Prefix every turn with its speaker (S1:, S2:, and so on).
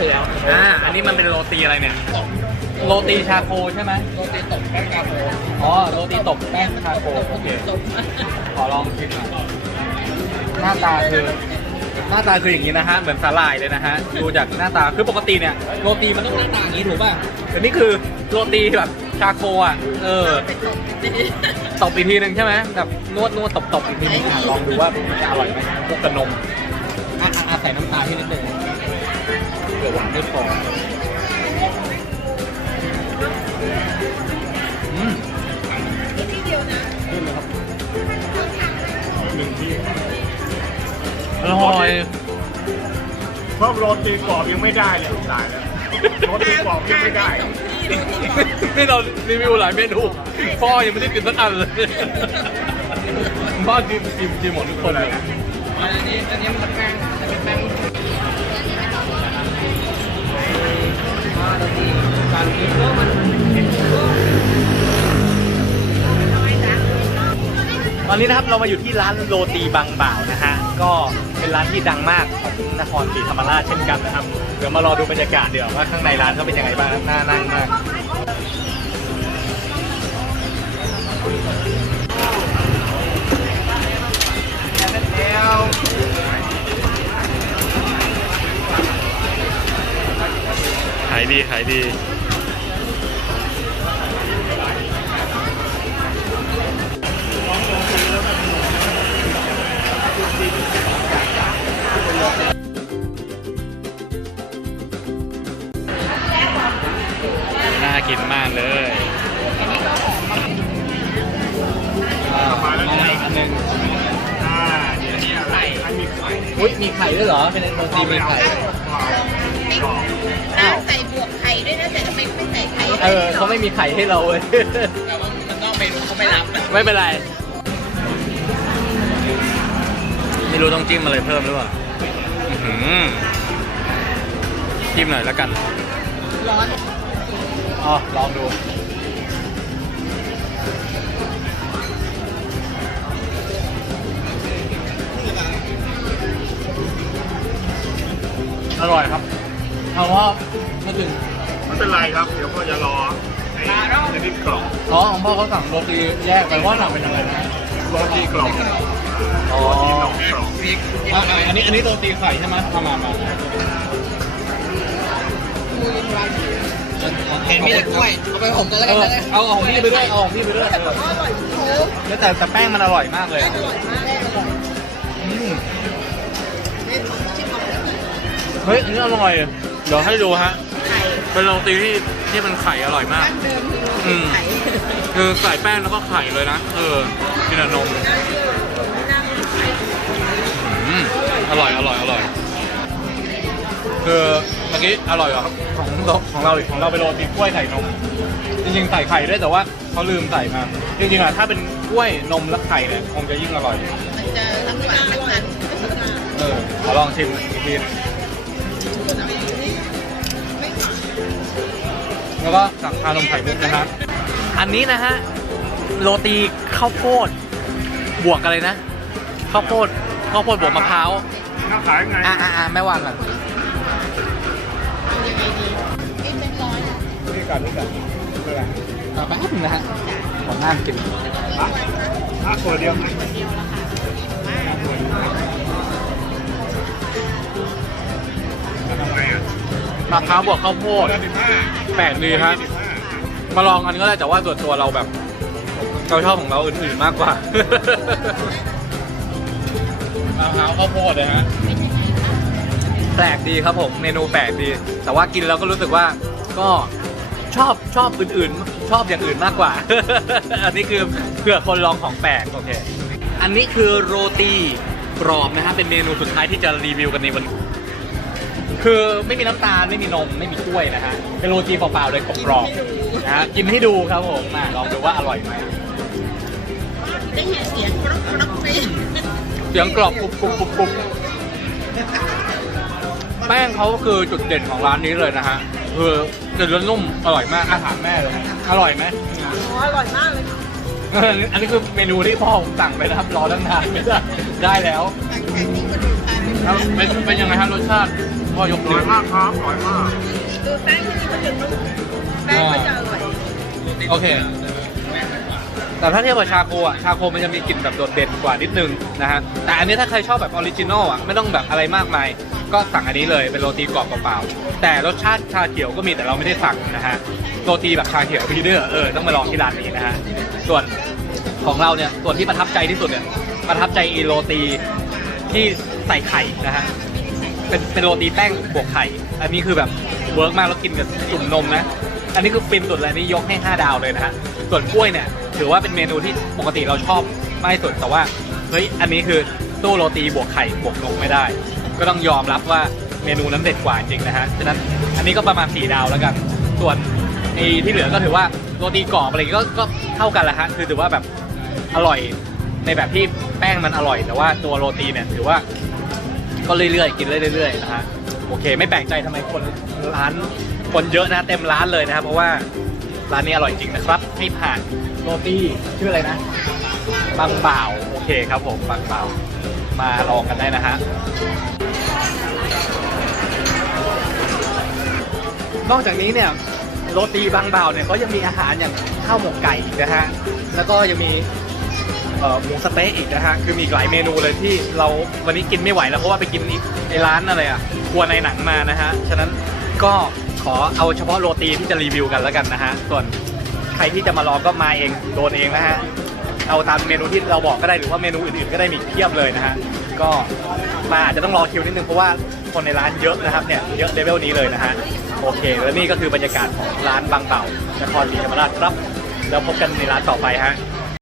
S1: ที่แล้ว
S2: อ่าอันนี้มันเป็นโรตีอะไรเนี่ย โรตีชาโคใช่ไหม
S1: โรตีตบแป้งกาโฟ
S2: อ๋อโรตีตบแป้งชาโคโอเคขอลองชิมหน่อยหน้าตาคือหน้าตาคืออย่างนี้นะฮะเหมือนสาหร่ายเลยนะฮะดูจากหน้าตาคือปกติเนี่ยโรตีมันต้องหน้าตาอย่างนี้ถูกป่ะแต่นี่คือโรตีแบบชาโคอะเออตบอีกทีหนึ่งใช่ไหมแบบนวดนวดตบตบอีกทีหนึงอะลองดูว่ามันจะอร่อยไหมพวกกระนมอะอะอะใส่น้ำตาลให้นิดนึง เผื่อหวานไม่พออืมนี่เลยครับ
S3: หนึ่งที่
S2: อร่อย
S3: เพราะโรตีกรอบยังไม่ได้เลยตายแล้วโรตีกรอบยังไม่ได้
S2: นี่เรารีวิวหลายเมนูพ่อยังไม่ได้กินสักอันเลยพ่อกินกินกินหมดทุกคนเลย
S1: อันนี้อันนี้มันแป้งจะเป็นแป้ง ต
S2: อนนี้นะครับเรามาอยู่ที่ร้านโรตีบางบ่าวนะฮะก็เป็นร้านที่ดังมากของนครศรีธรรมราชเช่นกันนะครับเดี๋ยวมารอดูบรรยากาศเดี๋ยวว่าข้างในร้านเขาเป็นยังไงบ้างน่านั่งมากขาย ดีขายดีน่ากินมากเลยอ่ามาแล้วอันหนึ่ง
S3: อ่าเดี๋ยวนี้อะไรมันมีไข่
S2: อุ้ยมีไข่ด้วยเหรอ เป็นโรตีมีไข่
S3: กรอบ
S2: อ้าว
S4: ใส่บวกไข่ด้วยนะแต่ทำไมไม่ใส่ไข่
S2: เออเขาไม่มีไข่ให้เราเลย
S1: แต่ว่ามันนอกเมนูเขาไม่รับนะ
S2: ไม่เป็นไร ไม่รู้ต้องจิ้มอะไรเพิ่มหรือเปล่าอื้อหือจิ้มหน่อยแล้วกัน
S4: ร้อน
S2: อ๋อลองดูอร่อยครับ เอาว่ามาถึง
S3: ไม่เป็นไรครับ เดี๋ยวพ่อจะรอให้จะนิดกรอบ
S2: อ๋อของพ่อเขาสั่งโรตีแยกไปว่าสั่งเป็นอะไรนะ
S3: โรตีกรอบ
S2: อ๋อ
S3: โรตีนมกรอบ
S1: พริก
S2: อะอันนี้อันนี้โรตีไข่ใช่ไหมเอามามา
S1: เห็นมีแต่กล้วยเอาไปผมกันแล้ว
S2: เอ
S1: กัน
S2: อ
S1: นะ
S2: เอาของพี่ไปด้วยเอาของพี่ไปด้วย
S4: แต่บอกว่าอร่อยทุกทุก
S2: แล้วแต่แต่แป้งมันอร่อยมากเลย
S4: อร่อยมากเลยอร่อย
S2: อืม
S4: นี่ของชิมของแล้ว
S2: เฮ้ยอันนี้อร่อย เดี๋ยวให้ดูฮะ
S4: ไข่
S2: เป็นโรตีที่ที่มันไข่อร่อยมาก
S4: ดั้งเดิมคือโร
S2: อื
S4: ตี
S2: ม
S4: ไข่
S2: คือใส่แป้งแล้วก็ไข่เลยนะ เออกินกับนมอืมอร่อยอร่อยอร่อย คือเมื่อกี้อร่อยกว่าของของเราอีกของเราเป็นโรตีกล้วยใส่นม จริงๆใส่ไข่ด้วยแต่ว่าเขาลืมใส่มา จริงๆอะถ้าเป็นกล้วยนมและไข่เนี่ยคงจะยิ่งอร่อย
S4: มันจะทั้งหวานทั้งมัน
S2: เออ ขอลองชิมอีกที แล้วก็สั่งชานมไข่มุกนะฮะอันนี้นะฮะโรตีข้าวโพดบวกอะไรนะข้าวโพดข้าวโพดบวกมะพร้าว
S3: ถ้าขายไง
S2: อ่าอ่าไม่ว่ากัน
S4: ยังไงดีนี่เป็นร้อยอะ
S3: นี่กันนี่กันไม่เป็นไร
S2: อ่าแป๊บนึงนะฮะขอน้ำกิน
S3: อะอะตัวเดียวไหม
S2: มะพร้าวบวกข้าวโพด
S3: สิบห้า
S2: แปลกดีครับมาลองกันก็ได้แต่ว่าส่วนตัวเราแบบเราชอบของเราอื่นๆมากกว่ามะพร้าวข้าวโพดเลยฮะแปลกดีครับผมเมนูแปลกดี แต่ว่ากินแล้วก็รู้สึกว่าก็ชอบชอบอื่นๆ ชอบอย่างอื่นมากกว่า อันนี้คือเผื่อคนลองของแปลกโอเค อันนี้คือโรตีกรอบนะฮะเป็นเมนูสุดท้ายที่จะรีวิวกันในวัน คือไม่มีน้ำตาลไม่มีนมไม่มีกล้วยนะฮะเป็นโรตีเปล่าๆเลยกรอบๆนะฮะกินให้ดูครับผมอะลองดูว่าอร่อยไหม
S4: ได้ยินเสียงกรอบกรอบสิ
S2: เสียงกรอบกรุบกรุบกรุบกรุบแป้งเขาก็คือจุดเด่นของร้านนี้เลยนะฮะคือเนื้อนุ่มอร่อยมากอาหารแม่เลยอร่อยไหม
S4: อร่อยมากเลย
S2: เอออันนี้คือเมนูที่พ่อผมสั่งไปนะครับรอตั้งนานไม่ได้ได้แล้ว
S4: หลังจากนี้ก็ดู ทานไป
S2: เป็นเป็นยังไงฮะรสชาติพ่อยก
S3: อร่อ
S2: วย
S3: มากครับอร่อยมาก
S4: คือแป้งที่นี่มันจะนุ่มแป้งมันจะอร่อย
S2: โอเค แต่ถ้าเทียบกับชาโคอะชาโคมันจะมีกลิ่นแบบโดดเด่นกว่านิดนึงนะฮะแต่อันนี้ถ้าใครชอบแบบออริจินอลอะไม่ต้องแบบอะไรมากมาย ก็สั่งอันนี้เลยเป็นโรตีกรอบเปล่าๆแต่รสชาติชาเขียวก็มีแต่เราไม่ได้สั่งนะฮะโรตีแบบชาเขียวพีเด้อเออต้องมาลองที่ร้านนี้นะฮะส่วนของเราเนี่ยส่วนที่ประทับใจที่สุดเนี่ยประทับใจอีโรตีที่ ใส่ไข่นะฮะเป็นเป็นโรตีแป้งบวกไข่ อันนี้คือแบบเวิร์กมากแล้วกินกับจุ่มนมนะ อันนี้คือฟินสุดเลยอันนี่ยกให้ 5 ดาวเลยนะฮะ ส่วนกล้วยเนี่ยถือว่าเป็นเมนูที่ปกติเราชอบมากที่สุดแต่ว่าเฮ้ยอันนี้คือตู้โรตีบวกไข่บวกนมไม่ได้ ก็ต้องยอมรับว่าเมนูนั้นเด็ดกว่าจริงนะฮะฉะนั้นอันนี้ก็ประมาณ 4 ดาวแล้วกัน ส่วนไอ้ที่เหลือก็ถือว่าโรตีกรอบอะไรก็ก็เท่ากันแหละฮะคือถือว่าแบบอร่อยในแบบที่แป้งมันอร่อย แต่ว่าตัวโรตีเนี่ยถือว่า ก็เรื่อยๆ กินเรื่อยๆนะฮะโอเค ไม่แปลกใจทำไมคนร้านคนเยอะนะเต็มร้านเลยนะครับ เพราะว่าร้านนี้อร่อยจริงนะครับ ให้ผ่านโรตี้ชื่ออะไรนะบางเบ่าโอเคครับผมบางเบ่ามาลองกันได้นะฮะนอกจากนี้เนี่ยโรตีบางเบาเนี่ยก็ยังมีอาหารอย่างข้าวหมกไก่นะฮะแล้วก็ยังมี หมูสะเต๊ะอีกนะฮะคือมีอีกหลายเมนูเลยที่เราวันนี้กินไม่ไหวแล้วเพราะว่าไปกินอีกในร้านอะไรอะครัวในหนังมานะฮะฉะนั้นก็ขอเอาเฉพาะโรตีที่จะรีวิวกันแล้วกันนะฮะส่วนใครที่จะมาลองก็มาเองโดนเองนะฮะเอาตามเมนูที่เราบอกก็ได้หรือว่าเมนูอื่นๆก็ได้มีเพียบเลยนะฮะก็มาอาจจะต้องรอคิวนิดนึงเพราะว่าคนในร้านเยอะนะครับเนี่ยเยอะเลเวลนี้เลยนะฮะโอเค แล้วนี่ก็คือบรรยากาศของร้านบางเต่านครศรีธรรมราชครับ แล้วพบกันในร้านต่อไปฮะ